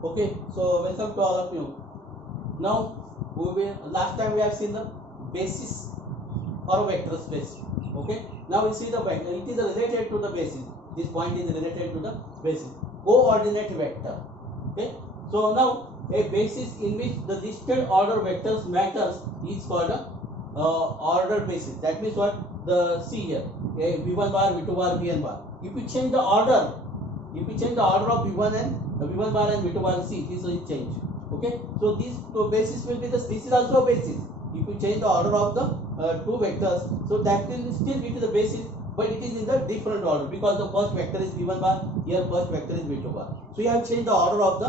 Okay, so welcome to all of you. Now last time we have seen the basis or vector space. Okay, now we see the vector. It is related to the basis. This point is related to the basis. Coordinate vector. Okay, so now a basis in which the listed order vectors matters is called a order basis. That means what? The see here, a v1 bar, v2 bar, vn bar. If you change the order, of v1 and v1 bar and v2 bar, see this will change. Okay, so this basis will be this is also a basis. If you change the order of the two vectors, so that will still be to the basis, but it is in the different order because the first vector is v1 bar, here first vector is v2 bar. So you have changed the order of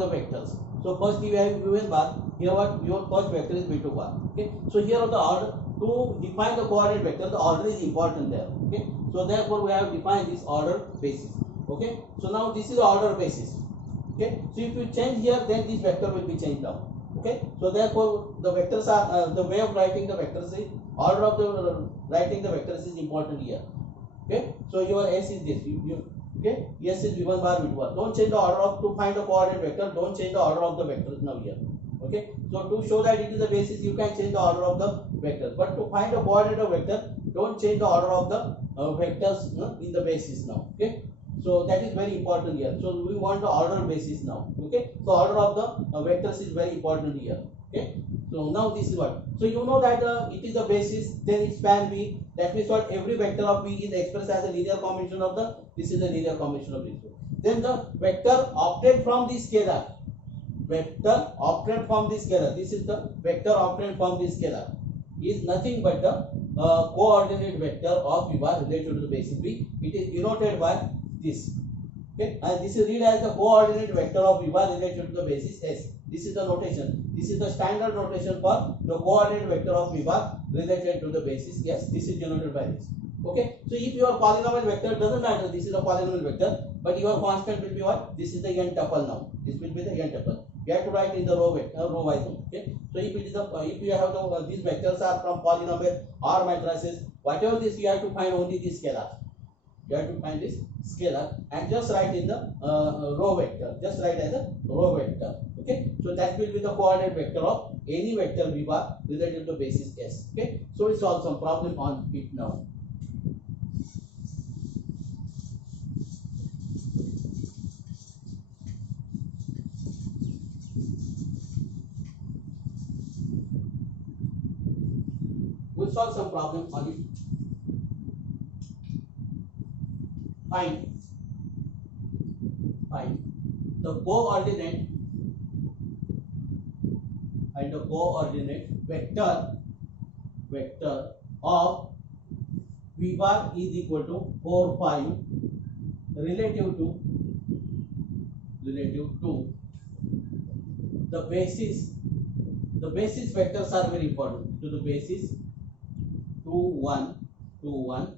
the vectors. So first you have v1 bar, here what your first vector is v2 bar. Okay, so here of the order to define the coordinate vector, the order is important there. Okay, so therefore we have defined this order basis. Okay, so now this is the order basis. Okay, so if you change here, then this vector will be changed down. Okay, so therefore the vectors are the way of writing the vectors is order of the writing the vectors is important here. Okay, so your S is this. Okay, S is v1 bar v2 bar. Don't change the order of to find a coordinate vector. Don't change the order of the vectors now here. Okay, so to show that it is the basis, you can change the order of the vectors. But to find a coordinate vector, don't change the order of the vectors in the basis now. Okay. So that is very important here. So we want the order basis now. Okay. So order of the vectors is very important here. Okay. So now this is what. So you know that it is the basis. Then it span V. That means what? Every vector of V is expressed as a linear combination of the. This is the linear combination of these two. Then the vector obtained from the scalar. Vector obtained from the scalar. This is the vector obtained from the scalar. Is nothing but the coordinate vector of V bar related to the basis V. It is denoted by this. Okay, and this is read as the coordinate vector of v bar related to the basis S. This is the notation. This is the standard notation for the coordinate vector of v bar related to the basis S. This is denoted by this. Okay, so if your polynomial vector doesn't matter, this is a polynomial vector, but your constant will be what? This is the n tuple now. This will be the n tuple. You have to write in the row wise. Okay, so if it is if you have these vectors are from polynomial or matrices, whatever this you have to find only this scalar. You have to find this scalar and just write in the row vector. Just write as a row vector. Okay, so that will be the coordinate vector of any vector v bar related to basis S. Okay, so we solve some problem on it now. We'll solve some problem on it. Find the coordinate and the coordinate vector of v bar is equal to 4 5 relative to the basis. The basis vectors are very important. To the basis 2 1 2 1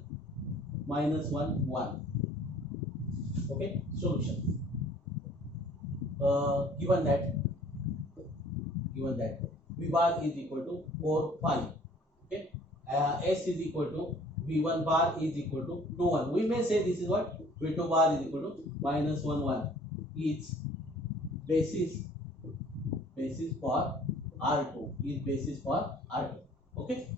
minus 1 1. Okay, solution. Given that v bar is equal to 4 5. Okay, S is equal to v1 bar is equal to 2 1. We may say this is what v2 bar is equal to minus 1 1. Is basis for R2 is basis for R2. Okay,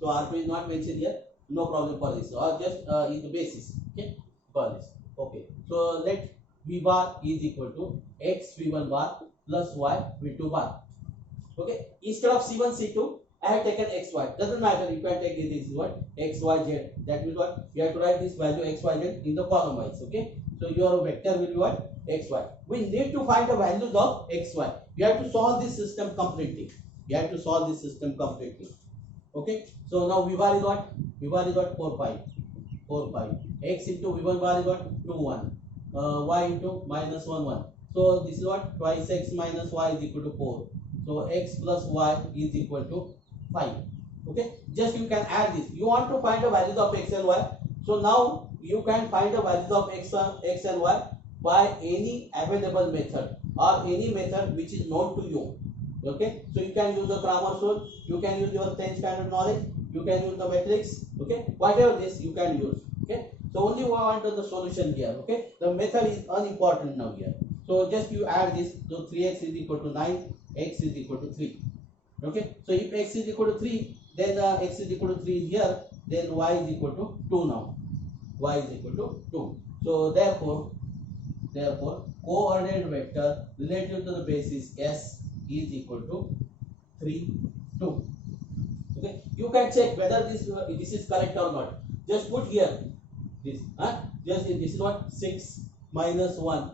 so R2 is not mentioned here. No problem for this. Or just is the basis. Okay, for this. Okay, so let v bar is equal to x v1 bar plus y v2 bar. Okay, instead of c1 c2 I have taken xy. Doesn't matter, you can take this is what x y z. That means what you have to write this value x y z in the column wise. Okay, so your vector will be what x y. We need to find the values of x y. You have to solve this system completely. Okay, so now v bar is what 4 5 x into v1 bar is what 2 1 y into minus 1 1. So this is what twice x minus y is equal to 4. So x plus y is equal to 5. Okay, just you can add this. You want to find the values of x and y. So now you can find the values of x and y by any available method or any method which is known to you. Okay, so you can use the grammar rule, you can use your 10th standard knowledge, you can use the matrix. Okay, whatever this you can use. Okay, so only we want the solution here. Okay, the method is unimportant now here. So just you add this. So 3x is equal to 9, x is equal to 3. Okay. So if x is equal to 3, then x is equal to 3 here, then y is equal to 2 now. Y is equal to 2. So therefore coordinate vector relative to the basis s is equal to 3, 2. Okay. You can check whether this is correct or not. Just put here this. Just this is what 6 minus 1.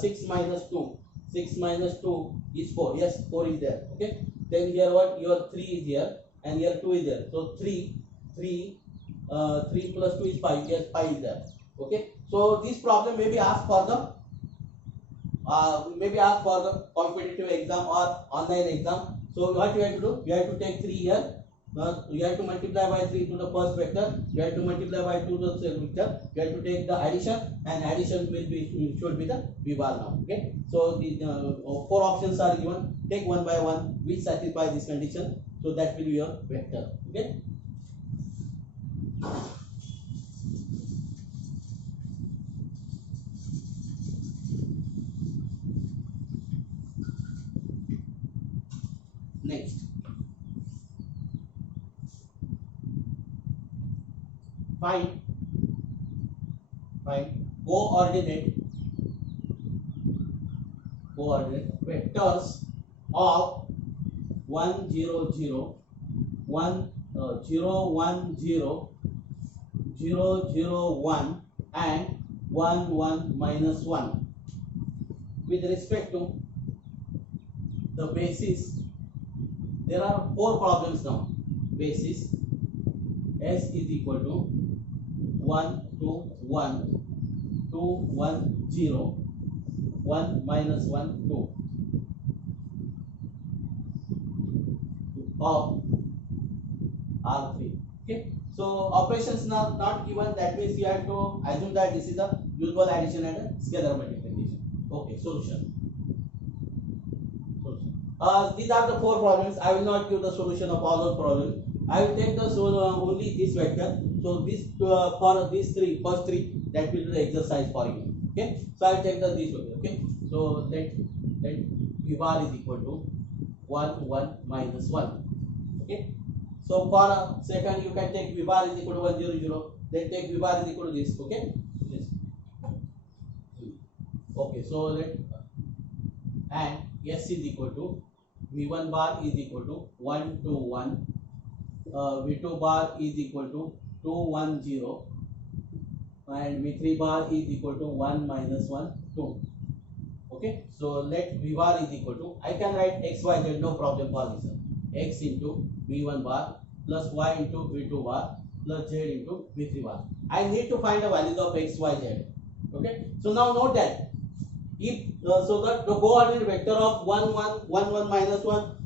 6 minus 2. 6 minus 2 is 4. Yes, 4 is there. Okay. Then here what? Your 3 is here and here 2 is there. So 3 plus 2 is 5. Yes, 5 is there. Okay. So this problem may be asked for the competitive exam or online exam. So what you have to do? You have to take 3 here. You have to multiply by 3 to the first vector. You have to multiply by 2 to the second vector. You have to take the addition, and addition should be the V bar now. Okay. So the 4 options are given. Take one by one which satisfy this condition. So that will be your vector. Okay. Next, find coordinate vectors of 1 0 0 1 0 1 0 0 0 1 and 1 1 minus 1 with respect to the basis. There are 4 problems now. Basis s is equal to 1 2 1 2 1 0 1 minus 1 2 of R3. Okay. So operations are not given. That means you have to assume that this is a usual addition and a scalar multiplication. Okay. Solution. These are the 4 problems. I will not give the solution of all those problems. I will take the only this vector. So this for these first three, that will be the exercise for you. Okay. So I will take this vector. Okay. So let V bar is equal to 1 1 minus 1. Okay. So for second, you can take V bar is equal to 1 0 0. Then take V bar is equal to this. Okay. This. Okay. So let and S is equal to V1 bar is equal to 1 2 1. V2 bar is equal to 2 1 0 and V3 bar is equal to 1 minus 1 2. Okay. So let V bar is equal to, I can write x y z, no problem for this one. X into V1 bar plus y into V2 bar plus z into V3 bar. I need to find the values of x y z. Okay. So now note that if so that the coordinate vector of 1 1 1 1 minus 1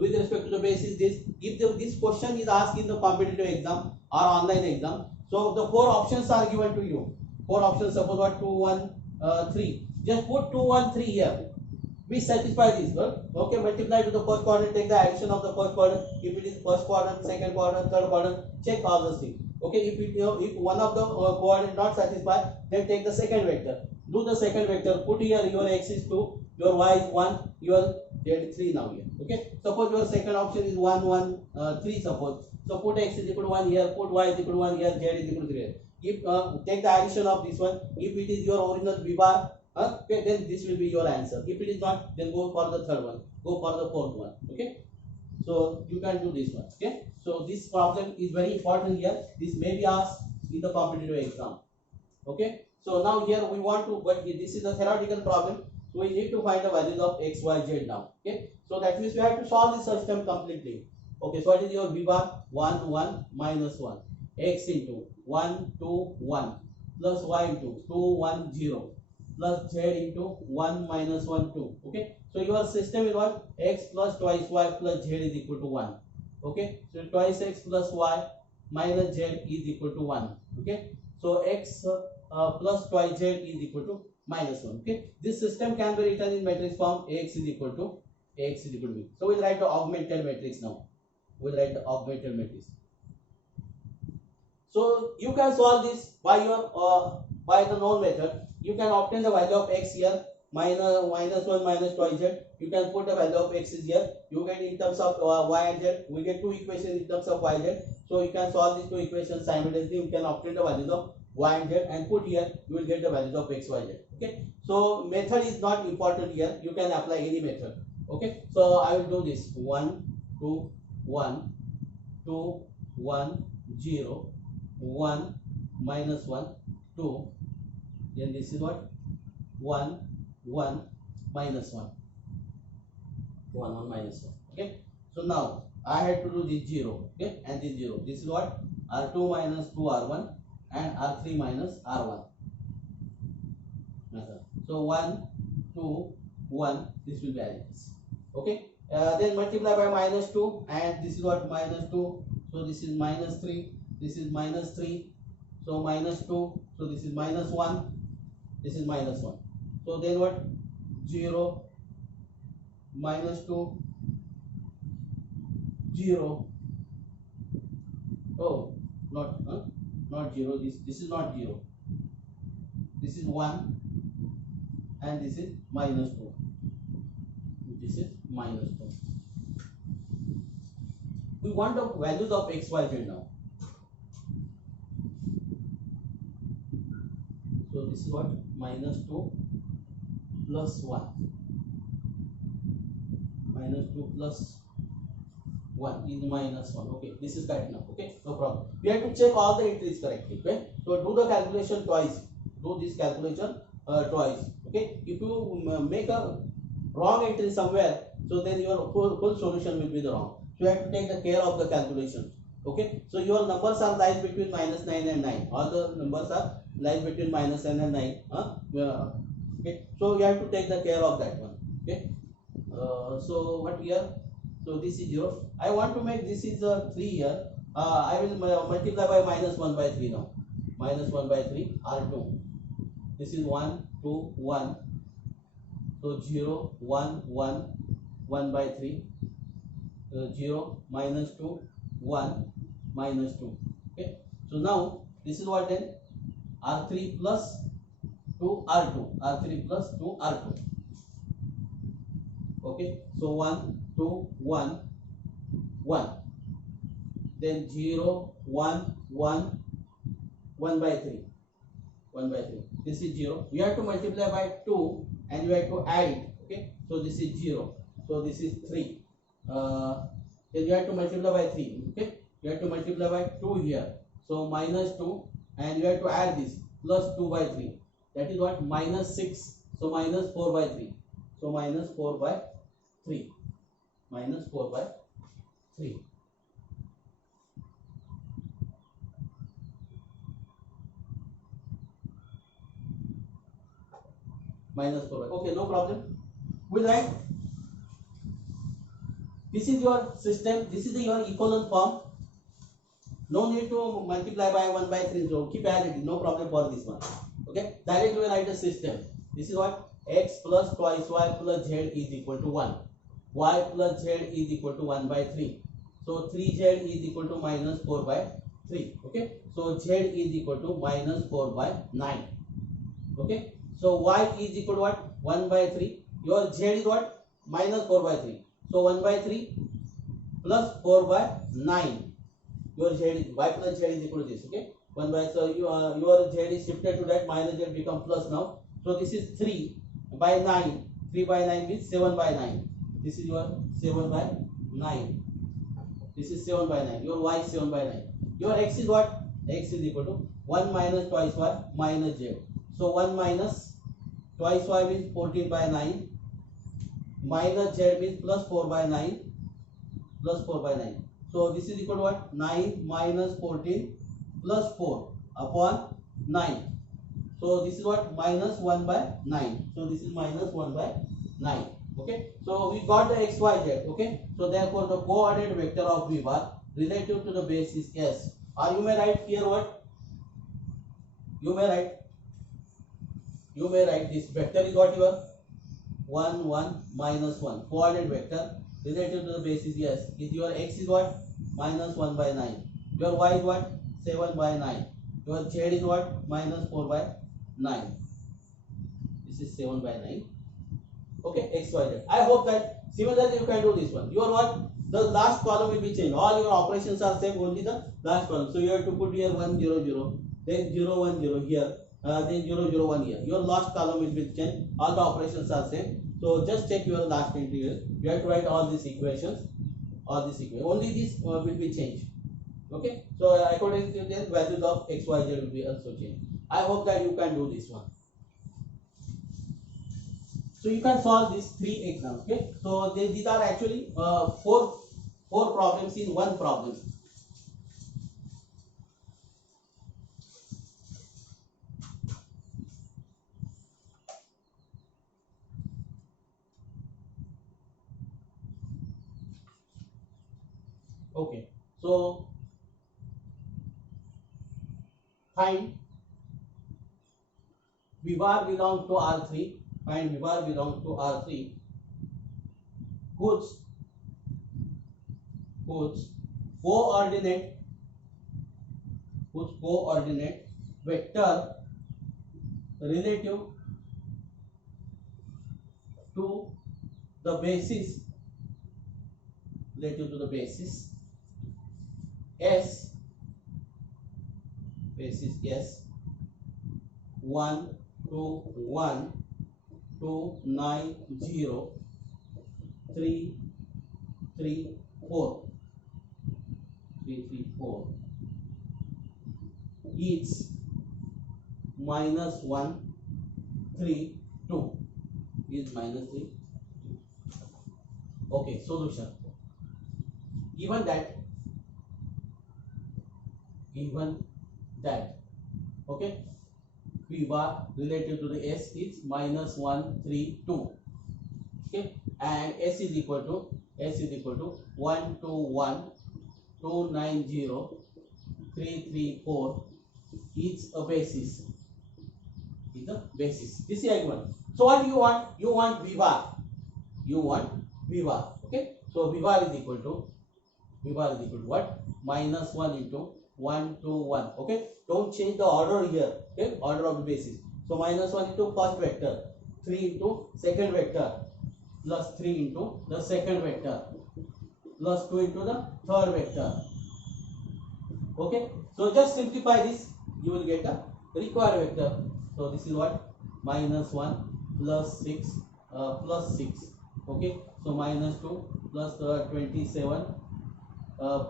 with respect to the basis this, if this question is asked in the competitive exam or online exam, so the 4 options are given to you. 4 options, suppose what 2 1 3. Just put 2 1 3 here. We satisfy this one. Okay, multiply to the first quadrant, take the addition of the first quadrant. If it is first quadrant, second quadrant, third quadrant, check all those things. Okay, if one of the coordinate not satisfy, then take the second vector. Do the second vector. Put here your x is 2, your y is 1, your z is 3 now here. Okay, suppose your second option is 1 1 3. Suppose so, put x is equal to 1 here, put y is equal to 1 here, z is equal to 3 here. If take the addition of this one, if it is your original V bar, okay, then this will be your answer. If it is not, then go for the third one, go for the fourth one. Okay, so you can do this one. Okay, so this problem is very important here. This may be asked in the competitive exam. Okay, so now here we want to, but this is a theoretical problem, so we need to find the values of x, y, z now. Okay, so that means we have to solve this system completely. Okay, so what is your V bar? 1 1 minus 1, x into 1 2 1 plus y into 2 1 0 plus z into 1 minus 1 2. Okay, so your system is what? X plus twice y plus z is equal to 1. Okay, so twice x plus y minus z is equal to 1. Okay, so x plus twice z is equal to minus 1. Okay, this system can be written in matrix form. X is equal to b. So we'll write the augmented matrix now. We'll write the augmented matrix. So you can solve this by your by the known method. you can obtain the value of x here, minus 1 minus twice z. You can put the value of x is here. You get in terms of y and z. We get two equations in terms of y z. So you can solve these two equations simultaneously. You can obtain the values of y and z and put here. You will get the values of x, y, z. Okay. So method is not important here. You can apply any method. Okay. So I will do this 1 2 1 2 1 0 1 minus 1 2. Then this is what 1 1 minus 1 1 1 minus 1. Okay. So now I had to do this 0. Okay, and this 0. This is what r2 minus 2 r1 and r3 minus r1. So 1 2 1. This will be as it is. Okay. Then multiply by minus 2, and this is what minus 2. So this is minus 3. This is minus 3. So minus 2. So this is minus 1. This is minus 1. So then what? 0 minus 2 0. Oh, not 0. This is not 0. This is 1, and this is minus 2. This is minus 2. We want the values of x, y, z now. So this is what? Minus 2 plus 1. Minus 2 plus 1 is minus 1. Okay, this is correct now. Okay, no problem. We have to check all the entries correctly. Okay, so do the calculation twice. Do this calculation twice. Okay, if you make a wrong entry somewhere, so then your full solution will be the wrong. So you have to take the care of the calculation. Okay, so your numbers are lies between minus 9 and 9. All the numbers are lies between minus 9 and 9. Okay, so you have to take the care of that one. Okay, so what here? So this is 0. I want to make this is 3 here. I will multiply by minus 1 by 3 now. Minus 1 by 3 r2. This is 1 2 1. So 0 1 1 1 by 3. 0 minus 2 1 minus 2. Okay, so now this is what then? R3 plus 2 r2. R3 plus 2 r2. Okay, so 1 2 1 1. Then 0 1 1 1 by 3. 1 by 3. This is 0. You have to multiply by 2 and you have to add it. Okay, so this is 0. So this is 3. Then you have to multiply by 3. Okay, you have to multiply by 2 here. So minus 2, and you have to add this plus 2 by 3. That is what? Minus 6. So minus 4 by 3. So minus 4 by 3. Minus 4 by 3. Minus 4 by. Okay, no problem. We'll write. This is your system. This is your equivalent form. No need to multiply by 1 by 3. So keep as it is. No problem for this one. Okay. Directly we write the system. This is what? X plus twice y plus z is equal to 1. Y plus z is equal to 1 by 3. So 3z is equal to minus 4 by 3. Okay. So z is equal to minus 4 by 9. Okay. So y is equal to what? 1 by 3. Your z is what? Minus 4 by 3. So 1 by 3 plus 4 by 9. Your z is y plus z is equal to this. Okay. 1 by, so your z is shifted to that, minus z become plus now. So this is 3 by 9. 3 by 9 means 7 by 9. This is your 7 by 9. This is 7 by 9. Your y is 7 by 9. Your x is what? X is equal to 1 minus twice y minus z. So 1 minus twice y means 14 by 9. Minus z means plus 4 by 9. Plus 4 by 9. So this is equal to what? 9 minus 14 plus 4 upon 9. So this is what? Minus 1 by 9. So this is minus 1 by 9. Okay. So we got the x, y, z. Okay. So therefore the coordinate vector of V bar relative to the base is S. Or you may write here what? You may write this vector is what? Your 1 1 minus 1. Coordinate vector relative to the base is S. Is your x is what? Minus 1 by 9. Your y is what? 7 by 9. Your z is what? Minus 4 by 9. This is 7 by 9. Okay, x, y, z. I hope that similarly you can do this one. Your what? The last column will be changed. All your operations are same, only the last column. So you have to put here 1 0 0, then 0 1 0 here, then 0 0 1 here. Your last column will be changed. All the operations are same. So just check your last entry here. You have to write all these equations. All these equations. Only this will be changed. Okay. So according to this, values of x, y, z will be also changed. I hope that you can do this one. So you can solve these 3 exams. Okay. So these are actually four problems in one problem. Okay. So find V bar belongs to R3. Find V bar belongs to R3. Whose coordinate vector relative to the basis S, basis S 1 2 1 2 9 0 3 3 4 3 3 4 is minus 1 3 2 is minus 3. Okay, solution. Given that okay, V bar related to the S is minus 1 3 2. Okay, and S is equal to 1 2 1 2 9 0 3 3 4 is a basis. This is argument. So what do you want? You want V bar. Okay. So V bar is equal to what? Minus 1 into 1 2 1. Okay. Don't change the order here. Okay. Order of the basis. So minus 1 into first vector, 3 into second vector, plus 3 into the second vector, plus 2 into the third vector. Okay. So just simplify this. You will get a required vector. So this is what? Minus 1 plus 6 plus 6. Okay. So minus 2 plus 27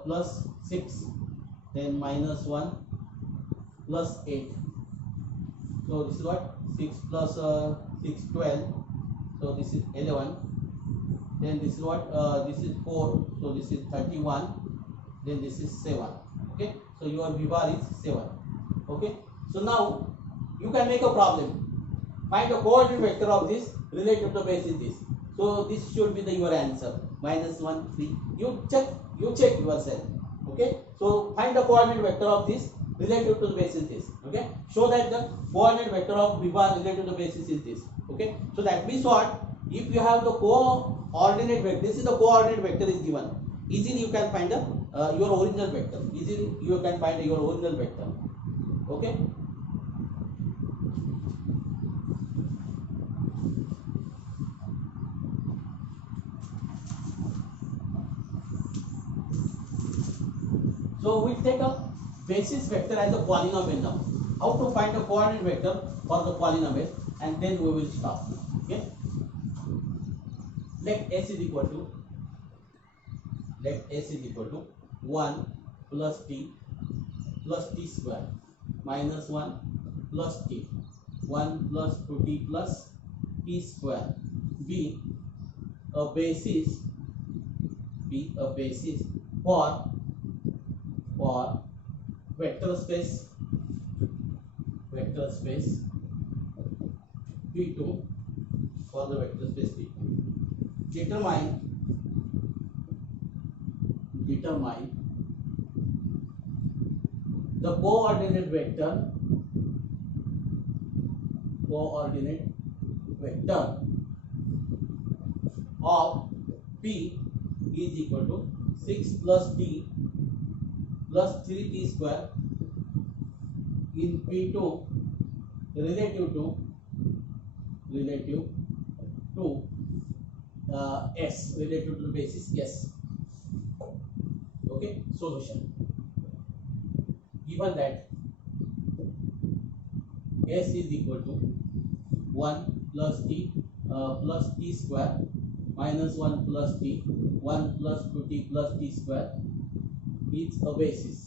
plus 6. Then minus 1 plus 8. So this is what? 6 plus 6 12. So this is 11. Then this is what? This is 4. So this is 31. Then this is 7. Okay. So your V bar is 7. Okay. So now you can make a problem. Find the coordinate vector of this related to the basis this. So this should be your answer. Minus 1 3. You check yourself. Okay. So find the coordinate vector of this related to the basis this. Okay. Show that the coordinate vector of V bar related to the basis is this. Okay. So that means what? If you have the coordinate vector, this is the coordinate vector is given. Easily you can find your original vector. Okay. So we take a basis vector as a polynomial now. How to find the coordinate vector for the polynomial, and then we will stop. Okay. Let S is equal to 1 plus t square minus 1 plus t 1 plus 2t plus t square be a basis for vector space V2 for the vector space V2. Determine the coordinate vector of P is equal to 6 plus t plus 3t square in P2 relative to relative to S, relative to the basis S. Okay, solution. Given that S is equal to 1 plus t square minus 1 plus t, 1 plus 2t plus t square is a basis.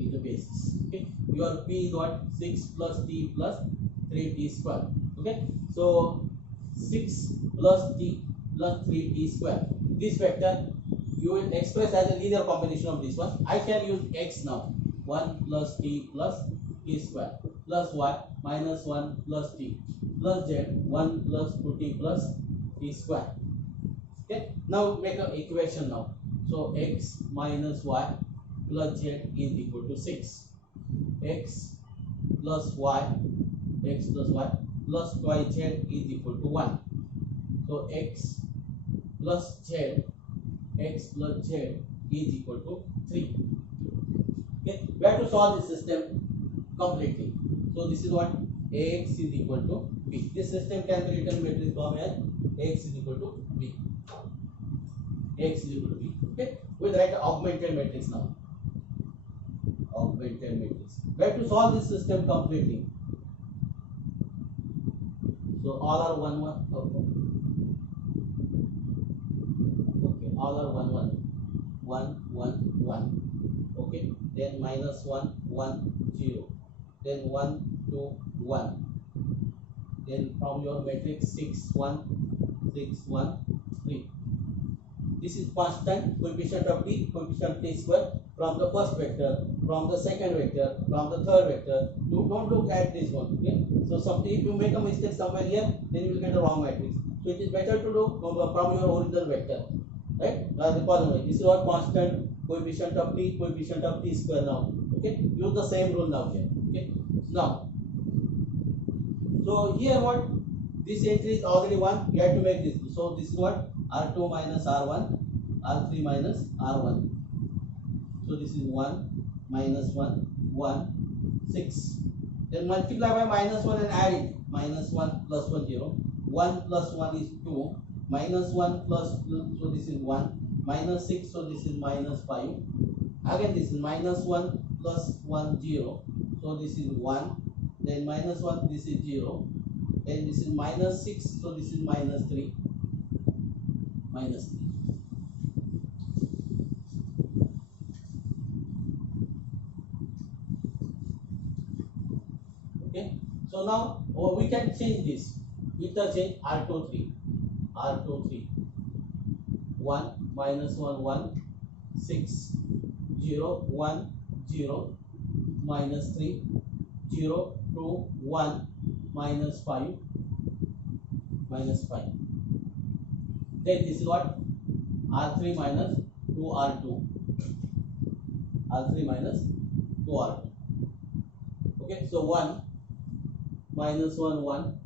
Is a basis. Okay, your p is what? 6 plus t plus 3t square. Okay, so 6 plus t plus 3t square. This vector you will express as a linear combination of this one. I can use x now. 1 plus t plus t square plus y minus 1 plus t plus z 1 plus 2t plus t square. Okay, now make an equation now. So x minus y plus z is equal to 6. X plus y plus twice z is equal to 1. So x plus z is equal to 3. Okay, we have to solve this system completely. So this is what Ax is equal to b. This system can be written matrix form as Ax is equal to b. Ax is equal to b. Okay, we write the augmented matrix now. Augmented matrix. We have to solve this system completely. So all are 1 1. Okay, all are 1 1. 1 1 1. Okay, then minus 1 1 0. Then 1 2 1. Then from your matrix 6 1 6 1 3. This is constant coefficient of t, coefficient of t square from the first vector, from the second vector, from the third vector. You don't look at this one. Okay, so something if you make a mistake somewhere here, then you will get a wrong matrix. So it is better to do from your original vector, right? The column. This is what constant coefficient of t square now. Okay, use the same rule now here. Okay, now. So here what? This entry is already 1. You have to make this. So this is what? R2 minus R1, R3 minus R1. So this is 1 minus 1, 1, 6. Then multiply by minus 1 and add it. Minus 1 plus 1, 0. 1 plus 1 is 2. Minus 1 plus, so this is 1. Minus 6, so this is minus 5. Again this is minus 1 plus 1, 0. So this is 1. Then minus 1, this is 0. Then this is minus 6, so this is minus 3. Minus 3. Okay, so now we can change this. Interchange R2 3. R2 3. 1 minus 1 1 6 0 1 0 minus 3 0 2 1 minus 5 minus 5. Then this is what? R3 minus 2R2. R3 minus 2R2. Okay, so 1 minus 1 1.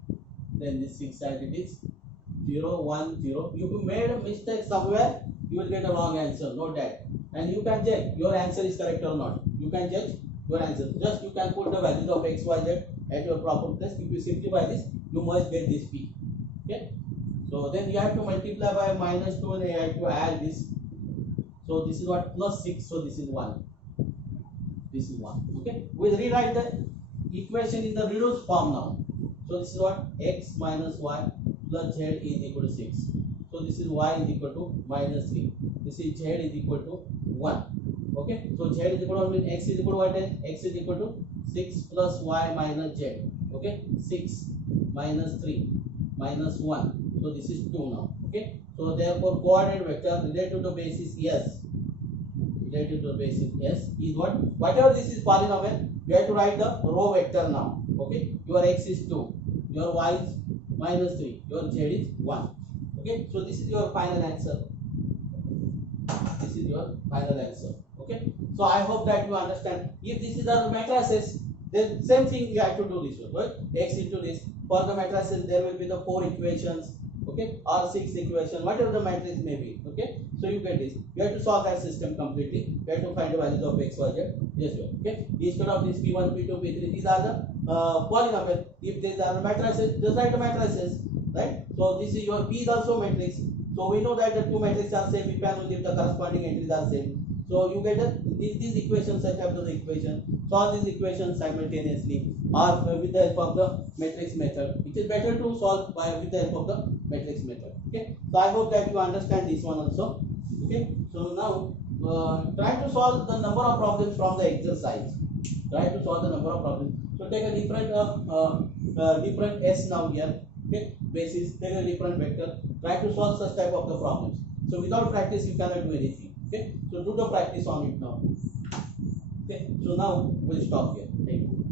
Then this 6 as it is. 0 1 0. If you made a mistake somewhere, you will get a wrong answer. Note that. And you can check your answer is correct or not. You can judge your answer. Just you can put the values of x, y, z at your proper place. If you simplify this, you must get this p. Okay. So then you have to multiply by minus 2 and you have to add this. So this is what? Plus 6. So this is 1. This is 1. Okay. We'll rewrite the equation in the reduced form now. So this is what? X minus y plus z is equal to 6. So this is y is equal to minus 3. This is z is equal to 1. Okay. So z is equal to 1 means x is equal to what? X is equal to 6 plus y minus z. Okay. 6 minus 3 minus 1. So this is 2 now. Okay. So therefore coordinate vector related to the basis S. Related to the basis S is what? Whatever this is polynomial, you have to write the row vector now. Okay. Your x is 2. Your y is minus 3. Your z is 1. Okay. So this is your final answer. This is your final answer. Okay. So I hope that you understand. If this is the matrices, then same thing you have to do this one, right? X into this. For the matrices, there will be the 4 equations. okay, or 6 equation, whatever the matrix may be, okay. So you get this. You have to solve that system completely. You have to find the values of x, y, z. Yes, okay. Instead of this p1, p2, p3, these are the polynomial. If these are the matrices, just write the matrices, right? So this is your p is also matrix. So we know that the two matrices are same if and only if the corresponding entries are same. So you get these equations, such as the equation. Solve these equations simultaneously or with the help of the matrix method. It is better to solve with the help of the matrix method. Okay. So I hope that you understand this one also. Okay. So now try to solve the number of problems from the exercise. Try to solve the number of problems. So take a different different S now here. Okay. Basis. Take a different vector. Try to solve such type of the problems. So without practice you cannot do anything. Okay. So do the practice on it now. Okay. So now we'll stop here. Thank you.